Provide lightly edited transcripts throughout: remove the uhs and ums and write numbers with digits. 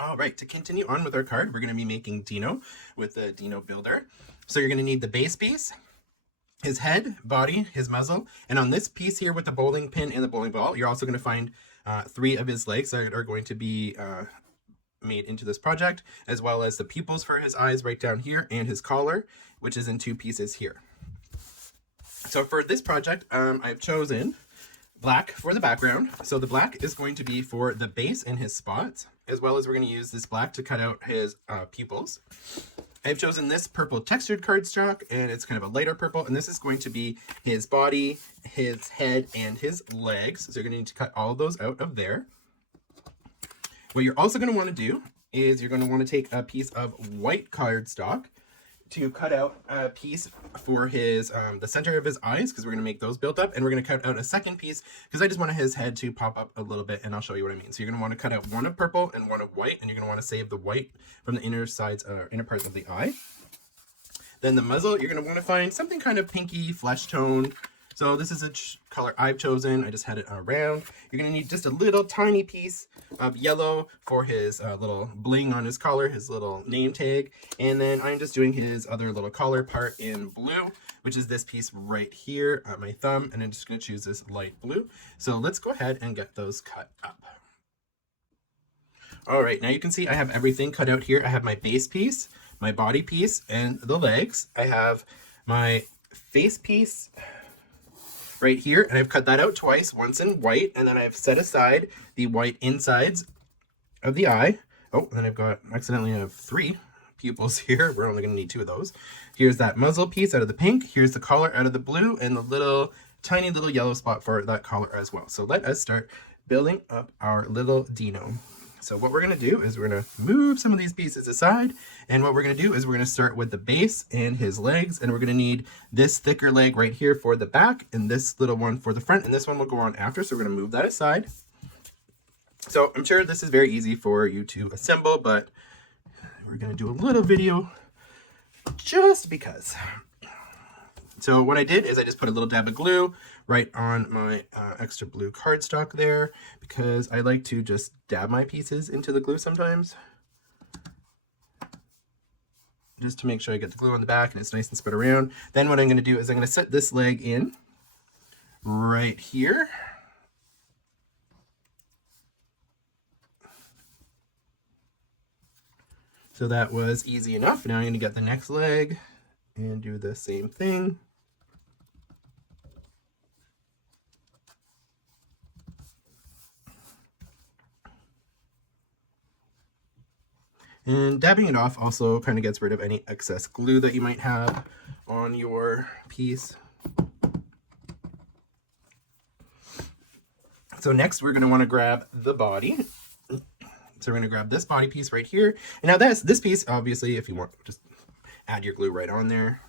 All right, to continue on with our card, we're going to be making Dino with the Dino Builder. So you're going to need the base piece, his head, body, his muzzle, and on this piece here with the bowling pin and the bowling ball, you're also going to find 3 of his legs that are going to be made into this project, as well as the pupils for his eyes right down here, and his collar, which is in 2 pieces here. So for this project, I've chosen black for the background. So the black is going to be for the base and his spots, as well as we're going to use this black to cut out his pupils. I've chosen this purple textured cardstock, and it's kind of a lighter purple, and this is going to be his body, his head, and his legs. So you're going to need to cut all of those out of there. What you're also going to want to do is you're going to want to take a piece of white cardstock to cut out a piece for his the center of his eyes, because we're going to make those built up, and we're going to cut out a second piece because I just want his head to pop up a little bit, and I'll show you what I mean. So you're going to want to cut out one of purple and one of white, and you're going to want to save the white from the inner sides or inner parts of the eye. Then the muzzle, you're going to want to find something kind of pinky flesh tone. So this is a color I've chosen. I just had it around. You're going to need just a little tiny piece of yellow for his little bling on his collar, his little name tag. And then I'm just doing his other little collar part in blue, which is this piece right here on my thumb. And I'm just going to choose this light blue. So let's go ahead and get those cut up. All right, now you can see I have everything cut out here. I have my base piece, my body piece, and the legs. I have my face piece right here, and I've cut that out twice, once in white, and then I've set aside the white insides of the eye. Oh, and then I've got, accidentally I have 3 pupils here. We're only going to need 2 of those. Here's that muzzle piece out of the pink. Here's the collar out of the blue, and the little tiny little yellow spot for that collar as well. So let us start building up our little Dino. So what we're going to do is we're going to move some of these pieces aside, and what we're going to do is we're going to start with the base and his legs, and we're going to need this thicker leg right here for the back, and this little one for the front, and this one will go on after, so we're going to move that aside. So I'm sure this is very easy for you to assemble, but we're going to do a little video just because. So what I did is I just put a little dab of glue right on my extra blue cardstock there, because I like to just dab my pieces into the glue sometimes, just to make sure I get the glue on the back and it's nice and spread around. Then what I'm going to do is I'm going to set this leg in right here. So that was easy enough. Now I'm going to get the next leg and do the same thing. And dabbing it off also kind of gets rid of any excess glue that you might have on your piece. So next we're going to want to grab the body. So we're going to grab this body piece right here. And now this piece, obviously, if you want, just add your glue right on there.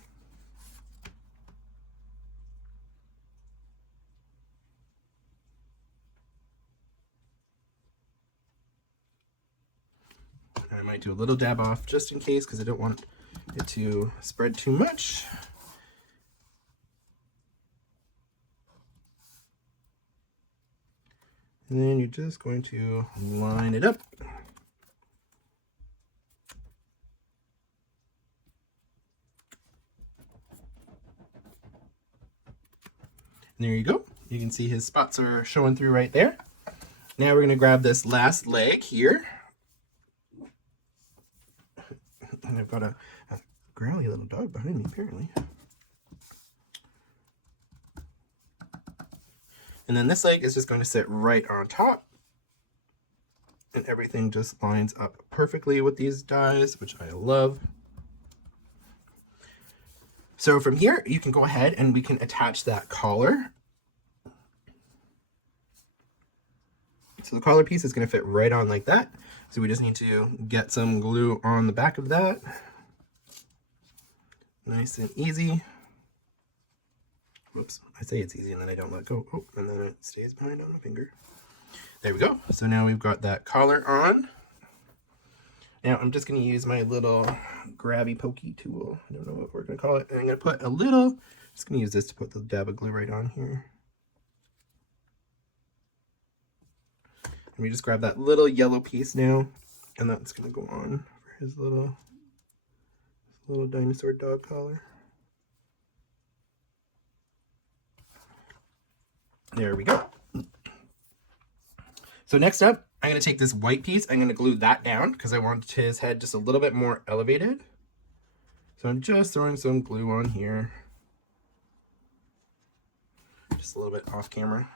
I might do a little dab off just in case, because I don't want it to spread too much. And then you're just going to line it up. And there you go. You can see his spots are showing through right there. Now we're going to grab this last leg here. And I've got a growly little dog behind me, apparently. And then this leg is just going to sit right on top. And everything just lines up perfectly with these dies, which I love. So from here, you can go ahead and we can attach that collar. So the collar piece is going to fit right on like that. So we just need to get some glue on the back of that. Nice and easy. Whoops, I say it's easy and then I don't let go. Oh, and then it stays behind on my finger. There we go. So now we've got that collar on. Now I'm just going to use my little grabby pokey tool. I don't know what we're going to call it. And I'm going to put a little, just going to use this to put the dab of glue right on here. And we just grab that little yellow piece now, And that's going to go on for his little dinosaur dog collar. There we go. So next up, I'm going to take this white piece. I'm going to glue that down because I want his head just a little bit more elevated. So I'm just throwing some glue on here. Just a little bit off camera.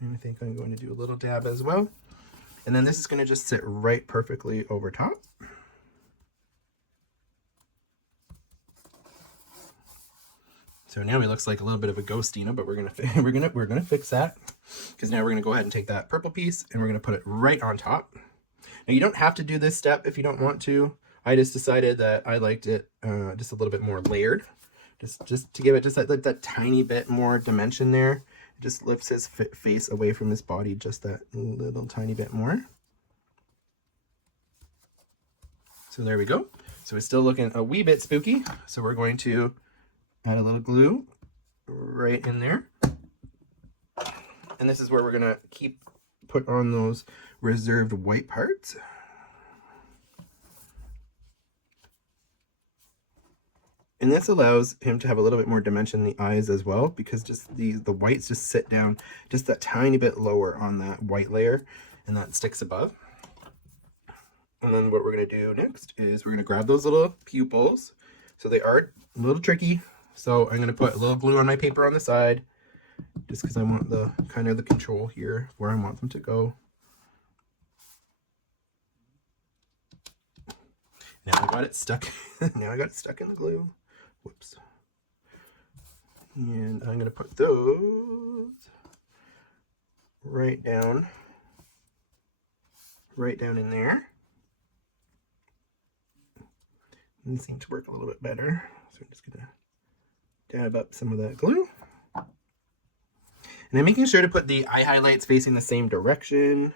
And I think I'm going to do a little dab as well. And then this is going to just sit right perfectly over top. So now he looks like a little bit of a ghost Dino, but we're gonna fix that, because now we're gonna go ahead and take that purple piece and we're gonna put it right on top. Now you don't have to do this step if you don't want to. I just decided that I liked it just a little bit more layered, just to give it just that tiny bit more dimension there. It just lifts his face away from his body just that little tiny bit more. So there we go. So it's still looking a wee bit spooky. So we're going to add a little glue right in there. And this is where we're gonna put on those reserved white parts. And this allows him to have a little bit more dimension in the eyes as well, because just the whites just sit down just that tiny bit lower on that white layer, and that sticks above. And then what we're going to do next is we're going to grab those little pupils. So they are a little tricky. So I'm going to put a little glue on my paper on the side, just because I want the kind of the control here where I want them to go. Now I got it stuck. Now I got it stuck in the glue. Whoops. And I'm going to put those right down in there. And it seemed to work a little bit better. So I'm just going to dab up some of that glue. And I'm making sure to put the eye highlights facing the same direction,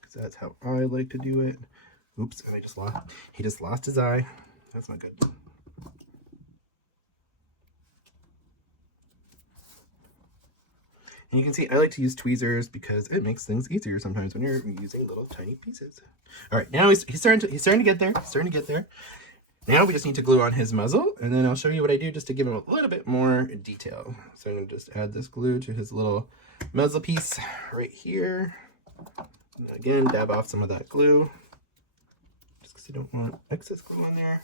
because that's how I like to do it. Oops, and he just lost his eye. That's not good. And you can see I like to use tweezers because it makes things easier sometimes when you're using little tiny pieces. All right, now he's starting to get there. He's starting to get there. Now we just need to glue on his muzzle, and then I'll show you what I do just to give him a little bit more detail. So I'm going to just add this glue to his little muzzle piece right here. And again, dab off some of that glue, just because I don't want excess glue on there.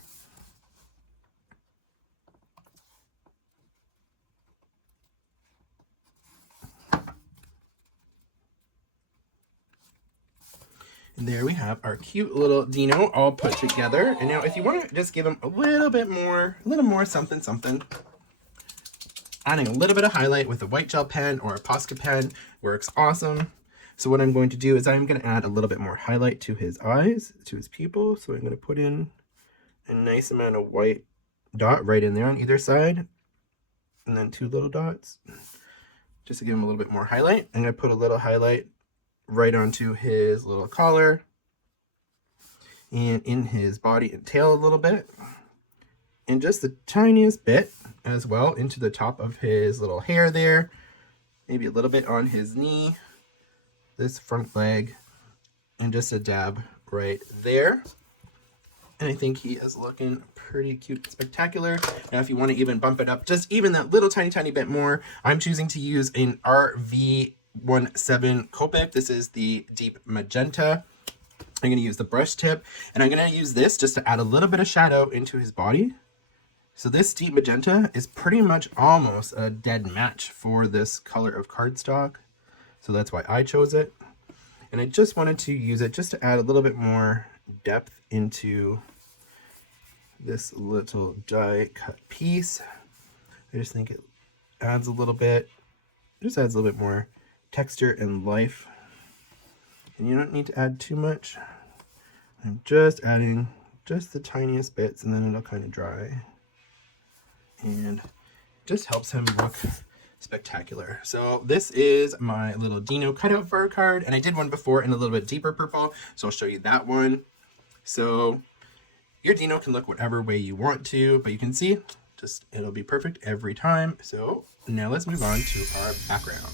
And there we have our cute little Dino all put together. And now if you want to just give him a little more something, adding a little bit of highlight with a white gel pen or a Posca pen works awesome. So what I'm going to do is I'm going to add a little bit more highlight to his eyes, to his pupil. So I'm going to put in a nice amount of white dot right in there on either side. And then 2 little dots, just to give him a little bit more highlight. I'm going to put a little highlight right onto his little collar and in his body and tail a little bit, and just the tiniest bit as well into the top of his little hair there, maybe a little bit on his knee, this front leg, and just a dab right there. And I think he is looking pretty cute and spectacular. Now if you want to even bump it up just even that little tiny bit more, I'm choosing to use an RV17 Copic. This is the deep magenta. I'm going to use the brush tip, and I'm going to use this just to add a little bit of shadow into his body. So this deep magenta is pretty much almost a dead match for this color of cardstock. So that's why I chose it. And I just wanted to use it just to add a little bit more depth into this little die cut piece. I just think it adds a little bit, just adds a little bit more texture and life. And you don't need to add too much. I'm just adding just the tiniest bits, and then it'll kind of dry. And just helps him look spectacular. So this is my little Dino cutout for a card, and I did one before in a little bit deeper purple, so I'll show you that one. So your Dino can look whatever way you want to, but you can see just it'll be perfect every time. So now let's move on to our background.